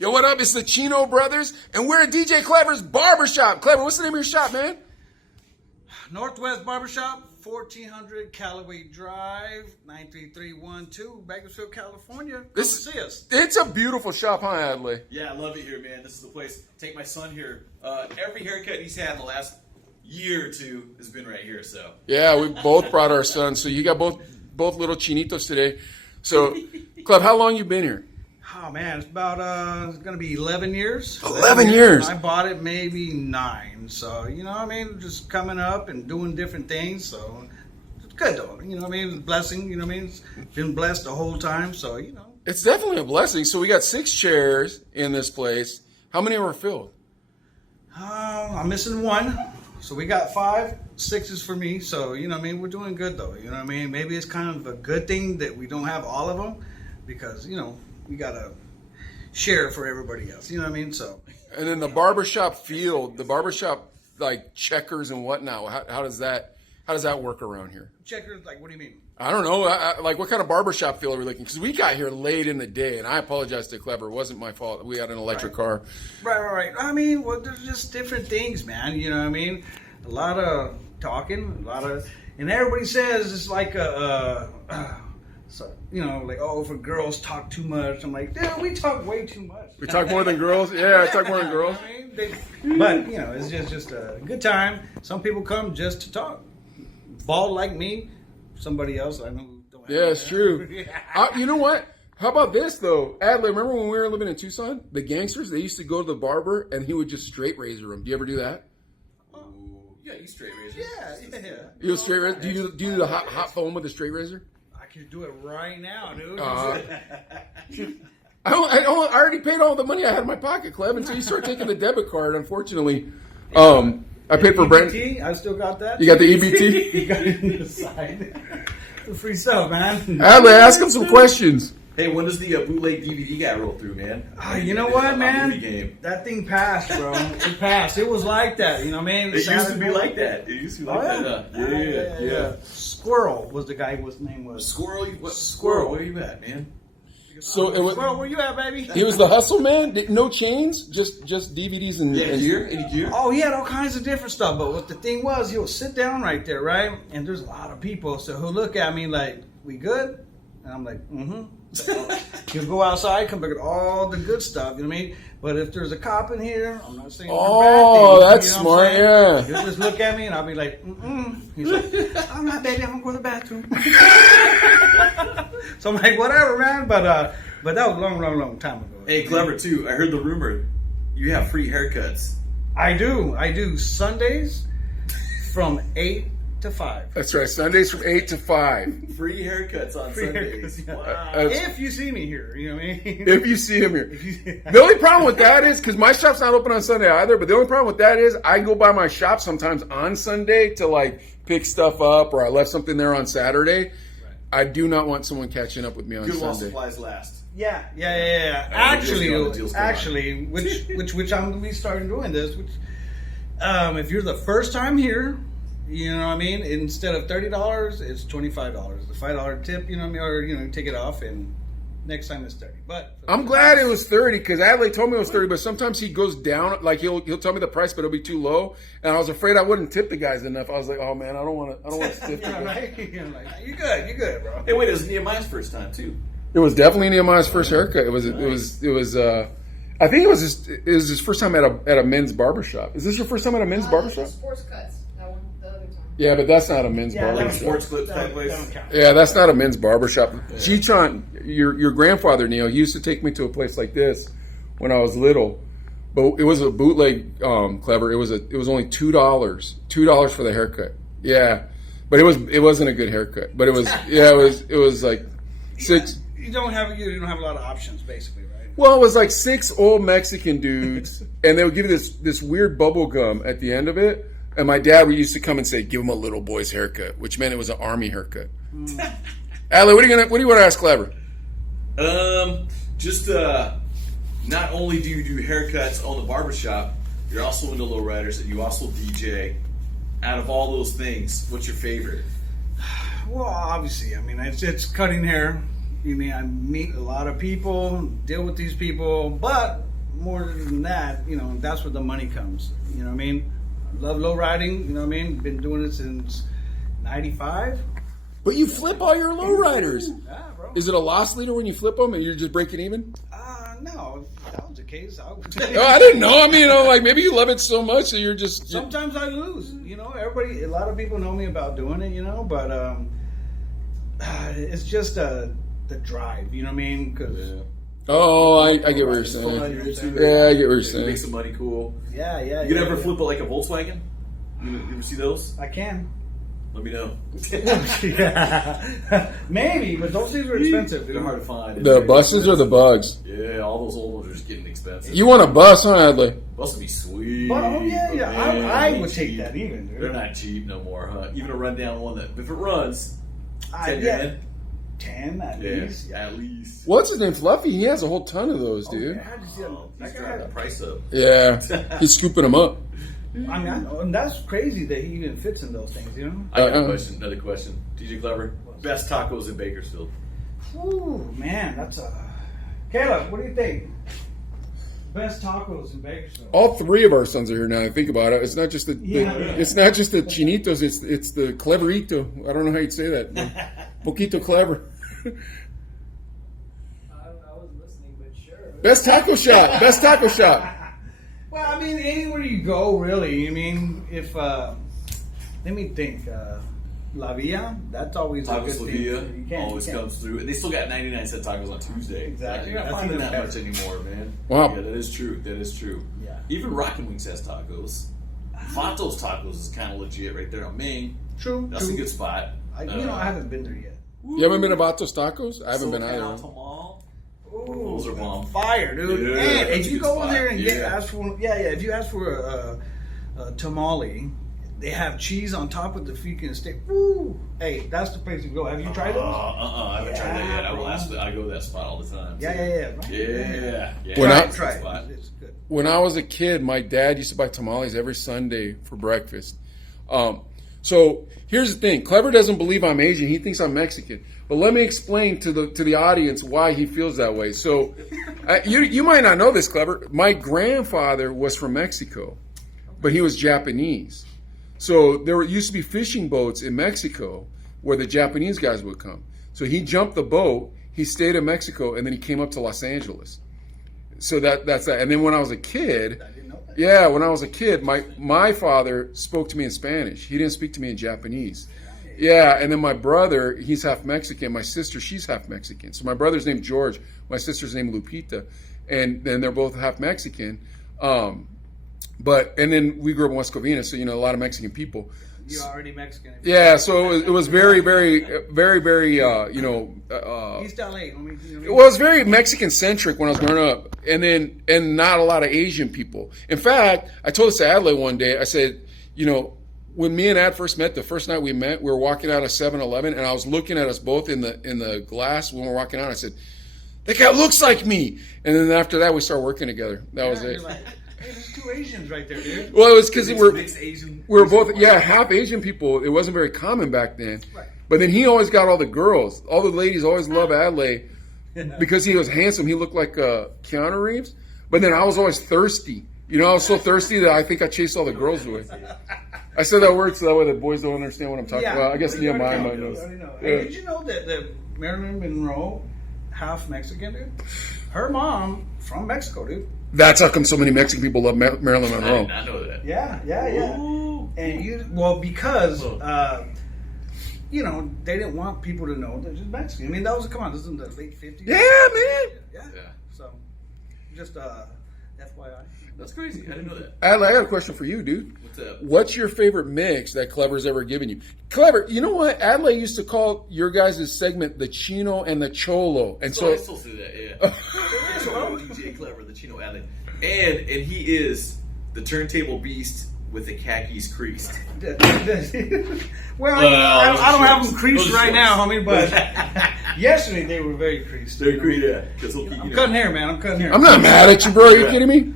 Yo, what up? It's the Chino Brothers, and we're at DJ Clever's Barbershop. Clever, what's the name of your shop, man? Northwest Barbershop, 1400 Callaway Drive, 93312, Bakersfield, California. Come to see us. It's a beautiful shop, huh, Adley? Yeah, I love it here, man. This is the place. Take my son here. Every haircut he's had in the last year or two has been right here. So Yeah, we both brought our sons. So you got both little chinitos today. So, Clev, how long you been here? Oh man, it's about it's gonna be 11 years. 11 years. I bought it maybe 9. So you know what I mean, just coming up and doing different things. So it's good though. You know what I mean, it's a blessing. You know what I mean, it's been blessed the whole time. So you know, It's definitely a blessing. So we got 6 chairs in this place. How many are filled? I'm missing 1. So we got 5, 6 is for me. So you know what I mean, we're doing good though. You know what I mean, maybe it's kind of a good thing that we don't have all of them because you know. We gotta share for everybody else, you know what I mean? So, And then the barbershop field, the barbershop like checkers and whatnot. How does that work around here? checkers, like, what do you mean? I don't know. Like, what kind of barbershop feel are we looking? Because we got here late in the day, and I apologize to Clever. It wasn't my fault. We had an electric car. Right. I mean, well, there's just different things, man. You know what I mean? A lot of talking, and everybody says it's like so, you know, like, oh, for girls talk too much. I'm like, dude, we talk way too much. We talk more than girls? Yeah, I talk more than girls. I mean, but, you know, it's just a good time. Some people come just to talk. Bald like me, somebody else I know don't have Yeah, it's true. Yeah. You know what? How about this, though? Adley, remember when we were living in Tucson? The gangsters, they used to go to the barber, and he would just straight razor them. Do you ever do that? yeah, you straight razor. Yeah. You do straight razor? Do you do the hot foam with a straight razor? I can do it right now, dude. I already paid all the money I had in my pocket, Cleb, until you start taking the debit card, unfortunately. I paid for Brent. EBT, I still got that. You got the EBT? You got it on the side. The free stuff, man. Adley, ask him some questions. Hey, when does the bootleg DVD guy roll through, man? You know what, Movie man? game. That thing passed, bro. It passed. It was like that, you know what I mean? It used to be like that. Yeah. Squirrel was the guy whose name was. Squirrel, where you at, man? So it was. Squirrel, where you at, baby? He was the hustle man. No chains, just DVDs and. Yeah, gear? Any gear? Oh, he had all kinds of different stuff. But what the thing was, he'll sit down right there, right? And there's a lot of people. So he'll look at me like, we good? And I'm like, mm-hmm. He'll go outside, come back with all the good stuff, you know what I mean? But if there's a cop in here, I'm not saying Oh, bad things, that's you know what I'm smart, saying? He'll just look at me and I'll be like, mm-mm. He's like, I'm not, baby, I'm going to go to the bathroom. So I'm like, whatever, man. But that was a long time ago. Hey, Clever, too. I heard the rumor you have free haircuts. I do Sundays from 8 to 5. That's right. Sundays from 8 to 5. Free haircuts on Sundays. Haircuts, yeah. Wow. If you see me here, you know what I mean? If you see him here. The only problem with that is, because my shop's not open on Sunday either, but the only problem with that is I go by my shop sometimes on Sunday to like pick stuff up, or I left something there on Saturday. Right. I do not want someone catching up with me on Good while Sunday. supplies last. Yeah. Deal's Actually, which I'm gonna be starting doing this. Which, if you're the first time here, you know what I mean. Instead of $30, it's $25. The $5 tip, you know what I mean, or take it off, and next time it's 30. But I'm glad it was 30 because Adley told me it was 30, but sometimes he goes down. Like he'll tell me the price, but it'll be too low, and I was afraid I wouldn't tip the guys enough. I was like, oh man, I don't want to stiff the guys. Right? You're like, you good, bro. Hey, wait, it was Nehemiah's first time, too. It was definitely Nehemiah's first haircut. It was. I think it was his first time at a men's barbershop. Is this your first time at a men's barbershop? Sports cuts. That one, the other time. Yeah, but that's not a men's Yeah, barbershop. Sports clips type place. Yeah, that's not a men's barbershop. G-Chon, your grandfather, Neil, he used to take me to a place like this when I was little. But it was a bootleg, Clever. It was only $2 for the haircut. Yeah. But it wasn't a good haircut. But it was like 6. You don't have a lot of options, basically, right? Well, it was like 6 old Mexican dudes, and they would give you this weird bubble gum at the end of it. And my dad would used to come and say, "Give him a little boy's haircut," which meant it was an army haircut. Adley, what do you want to ask Clever? Not only do you do haircuts on the barbershop, you're also into lowriders and you also DJ. Out of all those things, what's your favorite? Well, obviously, I mean, it's cutting hair. You mean I meet a lot of people, deal with these people, but more than that, you know, that's where the money comes. You know what I mean? I love low riding. You know what I mean? Been doing it since '95. But you flip all your lowriders. Yeah, bro. Is it a loss leader when you flip them and you're just breaking even? No, if that was the case, I would. Oh, I didn't know. I mean, like maybe you love it so much that you're just. Sometimes I lose. You know, a lot of people know me about doing it. You know, but it's just the drive. You know what I mean? Because Oh, I get what you're saying. Yeah, I get what you're saying. Make some money, cool. yeah. You can ever flip it like a Volkswagen? You ever see those? I can. Let me know. Maybe, but those things are expensive. They're hard to find. The buses or the bugs? Yeah, all those old ones are just getting expensive. You want a bus, huh, Adley? Bus would be sweet. But Man, I they're would take cheap. that even, dude. They're not cheap no more, huh? Even a rundown one that, if it runs, 10 yeah, grand. 10 at Yeah, least. Yeah. at least. What's his name? Fluffy? He has a whole ton of those, Oh, dude. yeah, how'd you see that? He's That guy driving the had- price up. Yeah, he's scooping them up. I mean, I know, and that's crazy that he even fits in those things, you know? I got Uh-uh. a question. Another question. DJ Clever. Best tacos in Bakersfield. Ooh, man, that's a. Caleb, what do you think? Best tacos in Bakersfield. All three of our sons are here now. I think about it. It's not just the it's not just the chinitos. It's the cleverito. I don't know how you'd say that. Poquito clever. I wasn't listening, but sure. Best taco shop. Best taco shop. Well, I mean, anywhere you go, really. I mean, if let me think. La Villa, that's always a Tacos good La thing. Villa You can't- always you can't- comes through. And they still got 99-cent tacos on Tuesday. Exactly. You're not That's finding even that better. much anymore, man. Wow. Yeah, that is true. That is true. Yeah. Even Rockin' Wings has tacos. Fato's Tacos is kind of legit right there on Main. True. That's true. a good spot. I haven't been there yet. You haven't been to Vatos Tacos? I haven't been either. Mall. Ooh, Those are bomb. fire, dude. Yeah, and that's if a you good go over spot. there and Yeah. if you ask for a tamale, they have cheese on top of the freaking steak. Woo! Hey, that's the place to go. Have you tried those? I haven't tried that yet. I will bro. ask. I go to that spot all the time. Yeah. Right? Yeah. When I- Try Spot. it. It's good. When I was a kid, my dad used to buy tamales every Sunday for breakfast. So here's the thing: Clever doesn't believe I'm Asian; he thinks I'm Mexican. But let me explain to the audience why he feels that way. So you might not know this, Clever. My grandfather was from Mexico, but he was Japanese. So there used to be fishing boats in Mexico where the Japanese guys would come. So he jumped the boat, he stayed in Mexico, and then he came up to Los Angeles. So that's that. And then when I was a kid, I didn't know that. yeah, when I was a kid, my father spoke to me in Spanish. He didn't speak to me in Japanese. Yeah, and then my brother, he's half Mexican. My sister, she's half Mexican. So my brother's named George. My sister's named Lupita. And then they're both half Mexican. And then we grew up in West Covina, so, a lot of Mexican people. You're already Mexican. Yeah, so it was very, very, very, very, East LA. It Well, it was very Mexican centric when I was growing up, and not a lot of Asian people. In fact, I told this to Adley one day. I said, when me and Ad first met, the first night we met, we were walking out of 7-Eleven, and I was looking at us both in the glass when we were walking out. I said, "That guy looks like me." And then after that, we started working together. That was it. You're like, hey, there's two Asians right there, dude. Well, it was because Mixed- we're mixed Asian. we were both half Asian people. It wasn't very common back then. Right. But then he always got all the girls. All the ladies always loved Adley because he was handsome. He looked like Keanu Reeves. But then I was always thirsty. I was so thirsty that I think I chased all the girls away. I said that word so that way the boys don't understand what I'm talking about. I guess we already Nehemiah know. might know. We already know. Yeah. Hey, did you know that Marilyn Monroe, half Mexican, dude? Her mom from Mexico, dude. That's how come so many Mexican people love Marilyn I did Monroe. not know that. Yeah. Ooh. And because they didn't want people to know that she's Mexican. I mean, that was this is in the late 50s. Yeah, man. Yeah. Yeah. So, just FYI. That's crazy. I didn't know that. Adley, I got a question for you, dude. What's up? What's your favorite mix that Clever's ever given you? Clever, you know what? Adley used to call your guys' segment the Chino and the Cholo. And So I so still do that, yeah. So DJ Clever, the Chino Alley. And he is the turntable beast with the khakis creased. Well, Well, I don't have those them creased shorts. right now, homie, but yesterday they were very creased. They're creased, yeah. Because he'll keep, I'm cutting hair, man. I'm cutting hair. I'm not mad at you, bro. Are you kidding me?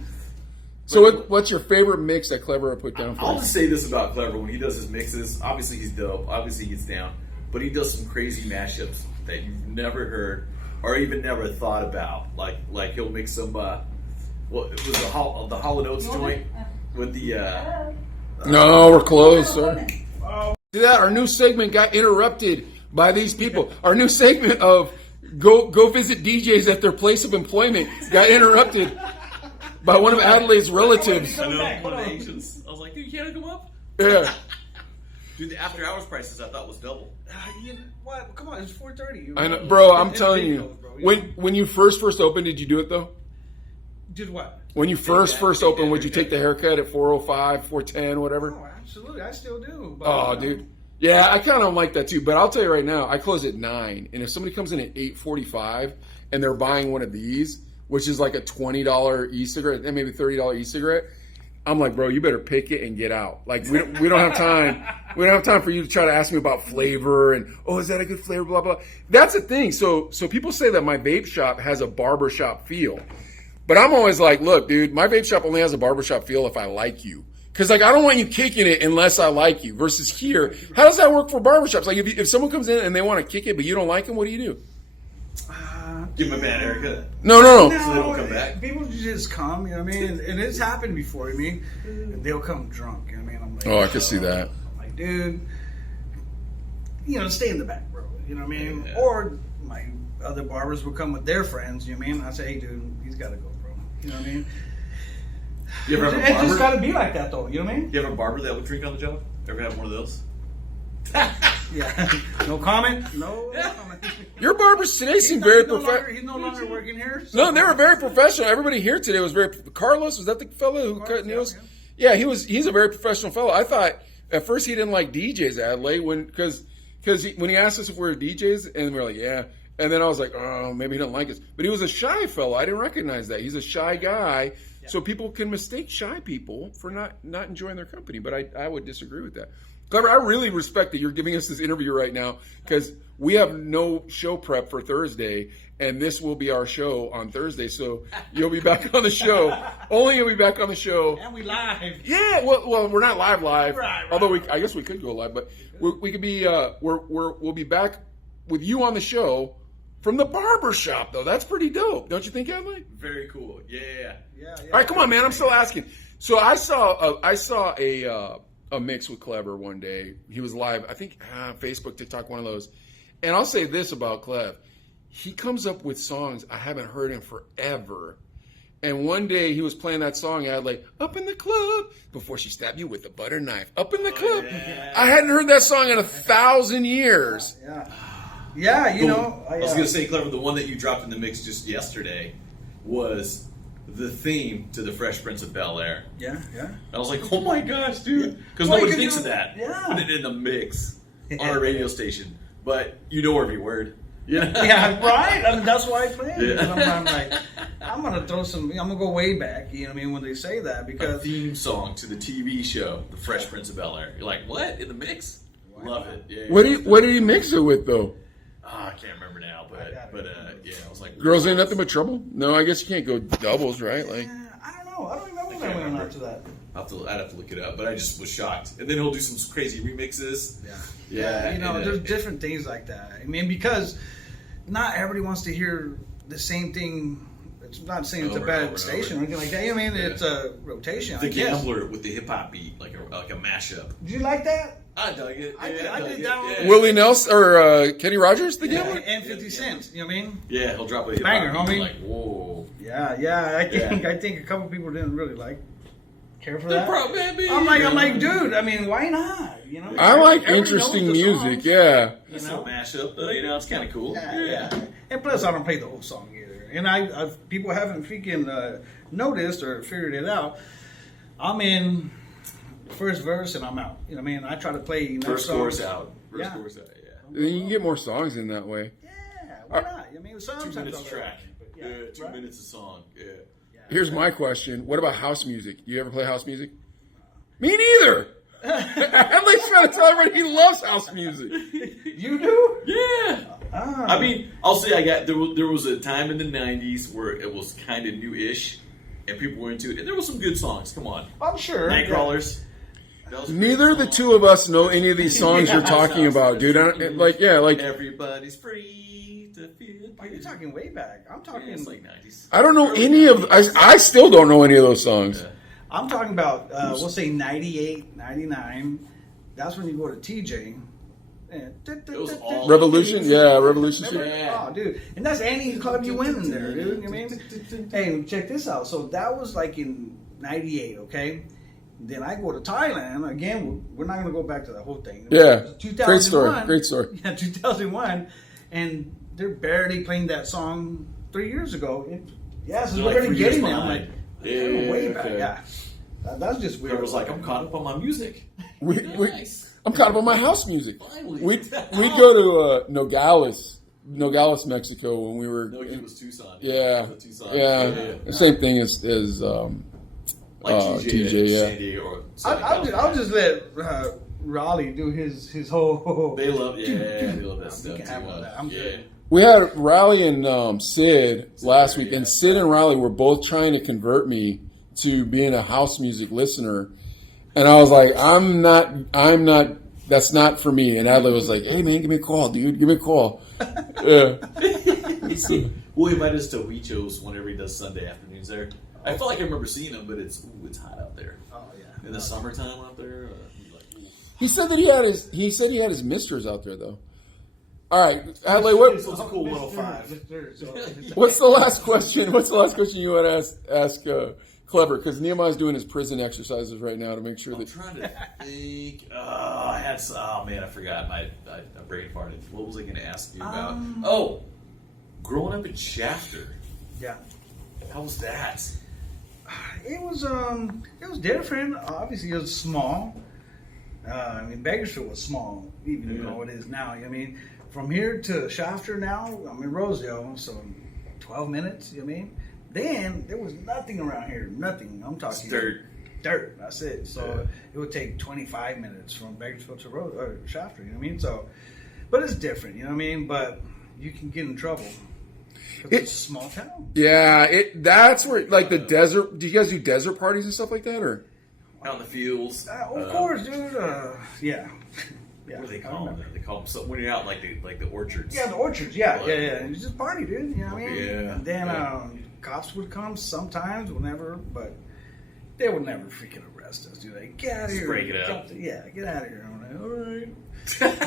So what's your favorite mix that Clever put down for I'll you? just say this about Clever when he does his mixes. Obviously, he's dope. Obviously, he gets down. But he does some crazy mashups that you've never heard. or even never thought about. Like he'll make some. What it was the Hall & Oates joint with the. No, we're closed, sir. See that? Our new segment got interrupted by these people. Our new segment of go visit DJs at their place of employment got interrupted by one of Adelaide's relatives. I know, one of the Asians. I was like, dude, you can't come up? Yeah. Dude, the after hours prices I thought was double. What? Come on, it's 4:30. I know, bro. I'm It's telling videos, you. bro. When you first opened, did you do it though? Did what? When you first opened, would you take the haircut at 405, 410, whatever? Oh, absolutely. I still do. But, Oh, dude. Yeah, I kind of like that too. But I'll tell you right now, I close at 9, and if somebody comes in at 8:45 and they're buying one of these, which is like a $20 e-cigarette and maybe $30 e-cigarette, I'm like, bro, you better pick it and get out. Like we don't have time. We don't have time for you to try to ask me about flavor and is that a good flavor? Blah blah. That's the thing. So people say that my vape shop has a barbershop feel, but I'm always like, look, dude, my vape shop only has a barbershop feel if I like you. Because, like, I don't want you kicking it unless I like you. Versus here, how does that work for barbershops? Like, if someone comes in and they want to kick it, but you don't like them, what do you do? Give him a bad haircut. No. So they don't come back. People just come, you know what I mean? And it's happened before, you know what I mean? And they'll come drunk, you know what I mean? I'm like, Oh, I can see that. I'm like, dude, stay in the back, bro. You know what I mean? Yeah. Or my other barbers will come with their friends, you know what I mean? I say, hey, dude, he's got to go, bro. You know what I mean? You ever have a It just barber? got to be like that, though. You know what I mean? You have a barber that would drink on the job? Ever have one of those? Yeah. No comment? No comment. Your barbers today seem very professional. He's no longer working here. so- No, they were very professional. Everybody here today was very. Carlos, was that the fellow who cut nails? Yeah, he's a very professional fellow. I thought at first he didn't like DJs, Adelaide, because when he asked us if we were DJs, and we were like, yeah. And then I was like, oh, maybe he didn't like us. But he was a shy fellow. I didn't recognize that. He's a shy guy. So people can mistake shy people for not enjoying their company. But I would disagree with that. Clever, I really respect that you're giving us this interview right now because we have no show prep for Thursday, and this will be our show on Thursday. So you'll be back on the show. Only you'll be back on the show. And we live. Yeah, well, we're not live. Right. Although I guess we could go live, but we could be. We'll be back with you on the show from the barber shop, though. That's pretty dope, don't you think, Adelaide? Very cool. Yeah. Yeah. All right, come on, man. I'm still asking. So I saw a mix with Clever one day. He was live. I think Facebook, TikTok, one of those. And I'll say this about Clev: he comes up with songs I haven't heard in forever. And one day he was playing that song, I had like, up in the club, before she stabbed you with a butter knife. Up in the club. yeah. I hadn't heard that song in 1,000 years. Yeah. Yeah, you know. I was going to say, Clever, the one that you dropped in the mix just yesterday was the theme to the Fresh Prince of Bel-Air. Yeah. I was like, oh my gosh, dude. Because Well, nobody you thinks know- of that. yeah. Put it in the mix on a radio station. But you know every word. You know? Yeah, right? I mean, that's why I play it. Yeah. I'm like, I'm going to throw some, I'm going to go way back, you know what I mean, when they say that, A because, theme song to the TV show, The Fresh Prince of Bel-Air. You're like, what? In the mix? Love it. Yeah. What did he mix it with, though? I can't remember now, but yeah, I was like, Girls Ain't Nothing But Trouble? No, I guess you can't go doubles, right? Like, I don't know. I don't remember can't that went remember. on to that. I'd have to look it up, but I just was shocked. And then he'll do some crazy remixes. Yeah. You know, and, there's different things like that. I mean, because not everybody wants to hear the same thing. It's not saying it's a Over and bad over and station over. or anything like that. You know what I mean? Yeah. It's a rotation. The I guess. Gambler with the hip hop beat, like a mashup. Did you like that? I dug it. I did dug that it. one. Yeah. Willie Nelson or Kenny Rogers, the Yeah, gambler? and 50 cents. You know what I mean? Yeah, he'll drop a hip Banger, hop beat. homie. Like, whoa. Yeah. I think a couple people didn't really care for The that. pro baby. I'm like, dude. I mean, why not? You know, I like Everybody interesting knows the music, songs, yeah. It's You a know? mashup. You know, it's kind of cool. Yeah. And plus, I don't play the whole song either. And I've people haven't freaking noticed or figured it out. I'm in first verse and I'm out. You know what I mean? I try to play enough First songs. chorus out. First Yeah. chorus out, yeah. Then you can get more songs in that way. Yeah, why not? I mean, 2 sometimes minutes I'll- a track. but Yeah, 2 right? minutes a song. Yeah. Here's my question. What about house music? You ever play house music? Me neither. At least trying to tell everybody he loves house music. You do? Yeah. Ah. I mean, I'll say there was a time in the 90s where it was kind of new-ish and people were into it. And there were some good songs. Come on. I'm sure. Nightcrawlers. That was a Neither great of the song. two of us know any of these songs you're talking about, dude. Like Everybody's free to feel. Are you talking way back? I'm talking. It's like 90s. I don't know any of. I still don't know any of those songs. Yeah. I'm talking about. We'll say 98, 99. That's when you go to TJ. It was all Revolution, yeah, Revolution. Remember? Yeah. Oh, dude, and that's any club you went in there, dude. You know what I mean? Hey, check this out. So that was like in '98, okay. Then I go to Thailand again. We're not going to go back to the whole thing. Yeah, 2001, great story. Great story. Yeah, 2001, and they're barely playing that song 3 years ago. Yeah, so They're we're like already 3 years getting there. I'm like, behind. yeah, way back. okay. Yeah, that's just weird. It was like, I'm caught up on my music. Nice. I'm caught up on my house music. Finally. We'd go to Nogales, Mexico when we were. No, it was Tucson. Yeah, It was Tucson. yeah. The same thing as Like TJ, TJ, yeah. San Diego or Southern I'll just let Raleigh do his whole. They love, they love that You stuff can too have all much. that. I'm yeah. good. We had Riley and Sid last week, and Sid and Riley were both trying to convert me to being a house music listener, and I was like, I'm not. That's not for me. And Adley was like, hey man, give me a call, dude. Give me a call. Yeah. Well, he invited us to Huichos whenever he does Sunday afternoons there. I feel like I remember seeing him, but it's hot out there. Oh yeah. In the summertime out there. He said that he said he had his misters out there though. All right, Adley, what? It's a cool 105. What's the last question? What's the last question you want to ask Clever? Because Nehemiah's doing his prison exercises right now to make sure I'm that. trying to think. I had. Oh man, I forgot. I brain farted. What was I going to ask you about? Growing up in Shafter. Yeah. How was that? It was different. Obviously, it was small. I mean, Bakersfield was small, even though it is now. I mean, from here to Shafter now, I'm in Rosedale, so 12 minutes. You know what I mean? Then there was nothing around here. Nothing. I'm talking It's dirt. Dirt. That's it. So it would take 25 minutes from Bakersfield to Shafter. You know what I mean? So, but it's different. You know what I mean? But you can get in trouble. It's a small town. Yeah, that's where like the desert. Do you guys do desert parties and stuff like that, or? Out in the fields. Of course, dude. Yeah. What do they call them? They call them something when you're out like the orchards. Yeah, the orchards. Yeah. It's just party, dude. You know what I mean? Yeah. And then cops would come sometimes, whenever, but they would never freaking arrest us, dude. Like, get out of here. break it up. Yeah, get out of here. I'm like, all right.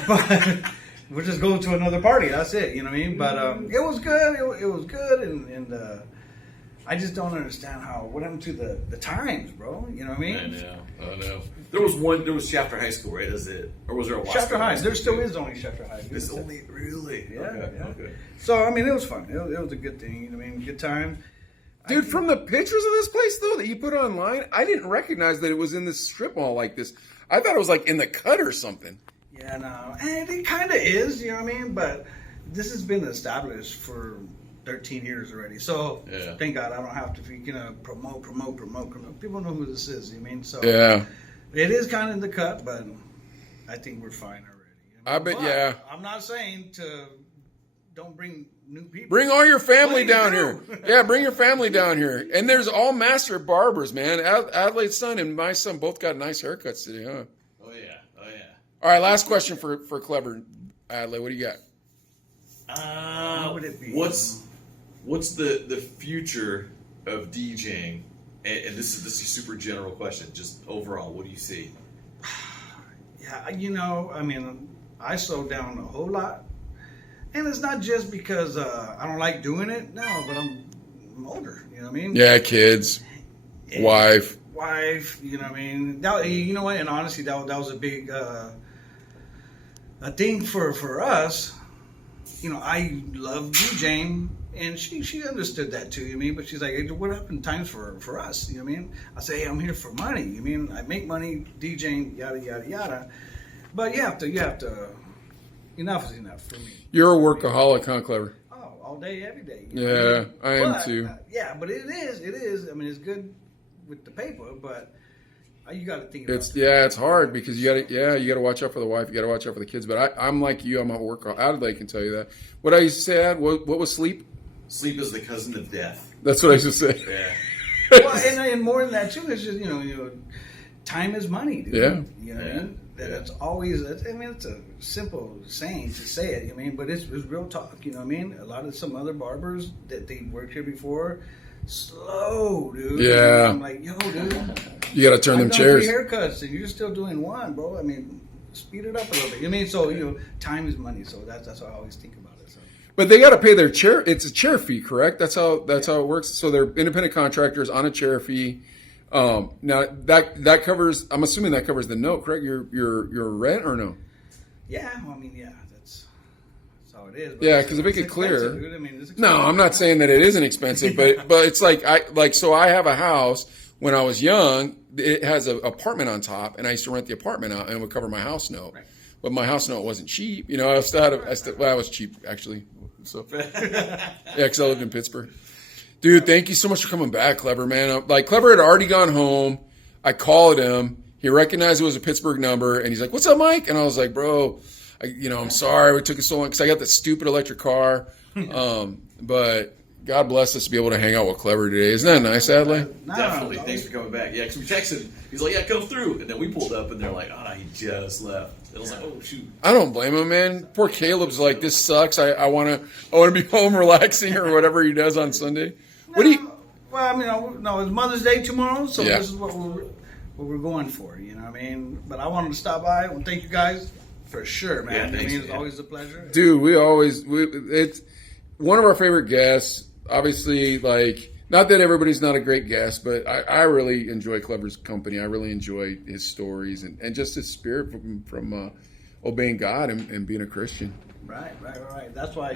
But we'll just go to another party. That's it. You know what I mean? But it was good. It was good, and I just don't understand what happened to the times, bro. You know what I mean? I know. There was Shafter High School, right? Is it? Or was there a Shafter High. There still too? is only Shafter High. It's only really. Yeah, Okay. yeah. Okay. So, I mean, it was fun. It was a good thing. You know what I mean? Good time. Dude, from the pictures of this place though that you put online, I didn't recognize that it was in this strip mall like this. I thought it was like in the cut or something. Yeah, no. And it kind of is, you know what I mean? But this has been established for 13 years already. So, thank God I don't have to promote. People know who this is, you know what I mean? So, Yeah. it is kind of in the cut, but I think we're fine already. You know? I bet, But yeah. I'm not saying don't bring new people. Bring all your family Please down do. here. Yeah, bring your family down here. And there's all master barbers, man. Adelaide's son and my son both got nice haircuts today, huh? Oh yeah. All right, last question for Clever. Adelaide, what do you got? What would it be? What's the future of DJing? And this is a super general question. Just overall, what do you see? Yeah, I mean, I slowed down a whole lot. And it's not just because I don't like doing it. No, but I'm older. You know what I mean? Yeah, kids, wife. You know what I mean? You know what? And honestly, that was a big a thing for us. You know, I love DJing, and she understood that too. You know what I mean? But she's like, hey, what happened times for us? You know what I mean? I say, hey, I'm here for money. You mean I make money DJing, yada yada yada. But you have to. Enough is enough for me. You're a workaholic, huh, Clever? Oh, all day, every day. Yeah, I am too. Yeah, but it is. I mean, it's good with the paper, but you got to think about it. It's hard because you got to watch out for the wife, you got to watch out for the kids. But I'm like you, I'm a workaholic. Adelaide can tell you that. What I used to say, what was sleep? Sleep is the cousin of death. That's what I used to say. Yeah. Well, and more than that too, it's just time is money, dude. Yeah. You know what I mean? That's always, I mean, it's a simple saying to say it, you know what I mean? But it's real talk, you know what I mean? A lot of some other barbers that they worked here before, slow, dude. Yeah. I'm like, yo, dude. You got to turn them I've done chairs. 3 haircuts and you're still doing 1, bro. I mean, speed it up a little bit. You know what I mean? So, you know, time is money. So that's how I always think about it. So. But they got to pay their chair. It's a chair fee, correct? That's how it works. So they're independent contractors on a chair fee. Now that covers. I'm assuming that covers the note, correct? Your rent or no? Yeah, well, I mean, yeah, that's how it is. But Yeah, because if it it's could clear. expensive, dude. I mean, it's No, expensive. I'm not saying that it isn't expensive, but it's like so I have a house. When I was young, it has an apartment on top, and I used to rent the apartment out, and it would cover my house note. Right. But my house note wasn't cheap. You know, I was cheap actually. So yeah, because I lived in Pittsburgh. Dude, thank you so much for coming back, Clever, man. Like, Clever had already gone home. I called him. He recognized it was a Pittsburgh number, and he's like, "What's up, Mike?" And I was like, "Bro, I'm sorry it took us so long because I got that stupid electric car." But God bless us to be able to hang out with Clever today. Isn't that nice, Adley? Definitely. Thanks for coming back. Yeah, because we texted. He's like, "Yeah, come through," and then we pulled up, and they're like, "Oh, no, he just left." And I was like, "Oh, shoot." I don't blame him, man. Poor Caleb's like, "This sucks. I want to be home relaxing," or whatever he does on Sunday. What do you? Well, I mean, no, it's Mother's Day tomorrow, so Yeah. this is what we're going for. You know what I mean? But I wanted to stop by and thank you guys for sure, man. Yeah, I mean, thanks, it's man. always a pleasure. Dude, it's one of our favorite guests. Obviously, like, not that everybody's not a great guest, but I really enjoy Clever's company. I really enjoy his stories and just his spirit from obeying God and being a Christian. Right. That's why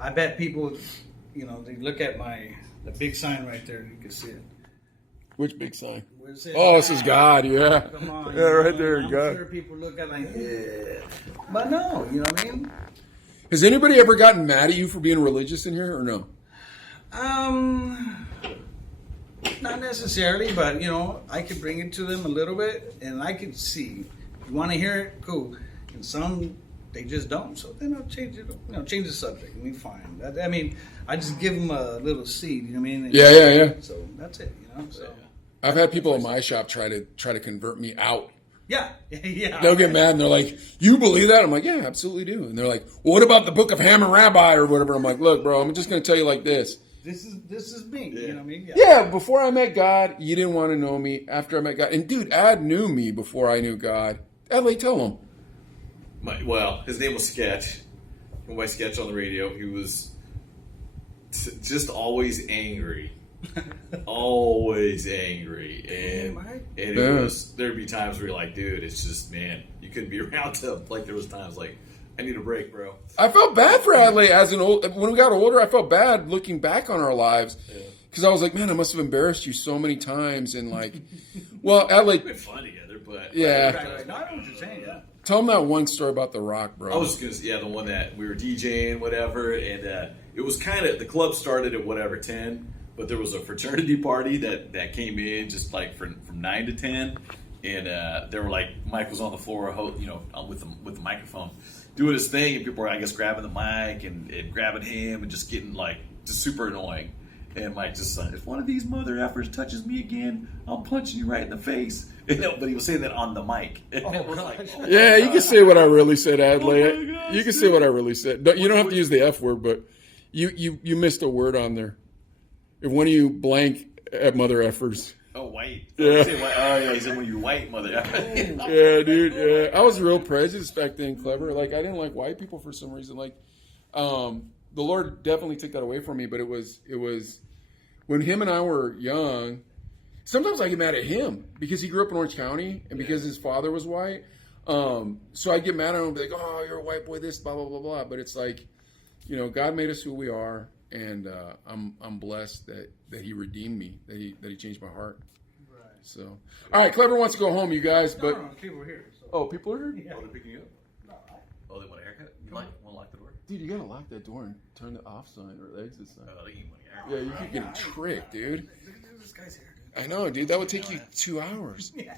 I bet people, they look at the big sign right there. You can see it. Which big sign? Where it says Oh, this is God, yeah. Come on, Yeah, right there, I'm God. sure people look at it like, yeah. But no, you know what I mean? Has anybody ever gotten mad at you for being religious in here or no? Not necessarily, but I could bring it to them a little bit, and I could see. You want to hear it, cool. And some they just don't, so then I'll change it. Change the subject, and we fine. I mean, I just give them a little seed. You know what I mean? And Yeah. So that's it. So I've had people in my shop try to convert me out. yeah. They'll get mad and they're like, "You believe that?" I'm like, "Yeah, absolutely do." And they're like, "Well, what about the Book of Hammurabi or whatever?" I'm like, "Look, bro, I'm just going to tell you like this. This is me. You know what I mean? Yeah, before I met God, you didn't want to know me. After I met God, and dude, Ad knew me before I knew God. Adley, tell him. His name was Sketch. When I Sketch on the radio, he was just always angry. Always angry. And there'd be times where you're like, dude, it's just, man, you couldn't be around him. Like, there was times like, I need a break, bro. I felt bad for Adley when we got older. I felt bad looking back on our lives because I was like, man, I must have embarrassed you so many times. And like, well, Adley, We've been fun together, but yeah. Right. No, I know what you're saying. Yeah. Tell them that one story about the Rock, bro. I was gonna, the one that we were DJing, whatever, and it was kind of the club started at whatever 10, but there was a fraternity party that came in just like from 9 to 10, and they were like, Mike was on the floor, with the microphone, doing his thing, and people were, I guess, grabbing the mic and grabbing him and just getting like just super annoying. And Mike just said, "If one of these mother effers touches me again, I'm punching you right in the face." But he was saying that on the mic. It was like, oh my Yeah, you God. can say what I really said, Adley. Oh my gosh, you can say what I really said. You don't have to use the F word, but you missed a word on there. If one of you blank at mother effers. Oh, white. Yeah. Say white. Oh, yeah, he said when you white mother effer. Yeah, dude. Yeah. I was real prejudiced back then, Clever. Like, I didn't like white people for some reason. Like, the Lord definitely took that away from me, but it was when him and I were young. Sometimes I get mad at him because he grew up in Orange County and because his father was white. So I get mad at him and be like, "Oh, you're a white boy, this, blah, blah, blah, blah." But it's like, God made us who we are, and I'm blessed that he redeemed me, that he changed my heart. Right. So, all right, Clever wants to go home, you guys. But No, people are here. So. oh, people are here? Yeah. Oh, they're picking you up? Oh, they want a haircut? You want to lock the door? Dude, you gotta lock that door and turn the off sign or the exit sign. Oh, they want a haircut. Yeah, you could get tricked, dude. Look at this guy's here. I know, dude. That would take you 2 hours. Yeah.